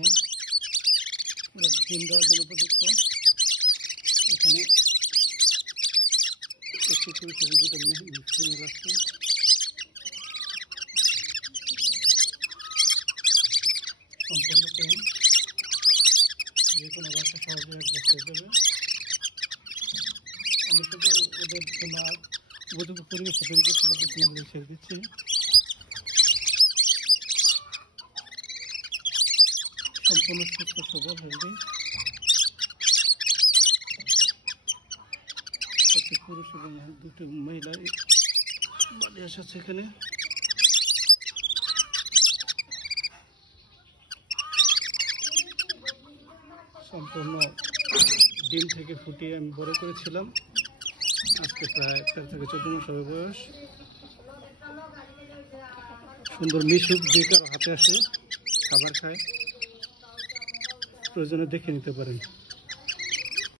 দেখুন পুরো ডিম দেওয়ার জন্য উপযুক্ত। এখানে একটি পুরুষের দুটো ফিমেল আসছে। সম্পূর্ণ টেন, যে কোনো বাচ্চা সহজে অ্যাডজাস্ট হয়ে যাবে। আমি শুধু ওদের জন্য উপযুক্ত পরিবেশটা তৈরি করতে পারতেছি না বলে ছেড়ে দিচ্ছি। সম্পূর্ণ সুস্থ সবল হেলদি। একটি পুরুষ এবং দুটি মহিলা বাড়ি এসেছে এখানে। সম্পূর্ণ ডিম থেকে ফুটিয়ে আমি বড় করেছিলাম। আজকে প্রায় 13 থেকে 14 মাস হবে বয়স। সুন্দর মিশুক, যে কারো হাতে আসে খাবার খায়, প্রয়োজনে দেখে নিতে পারেন।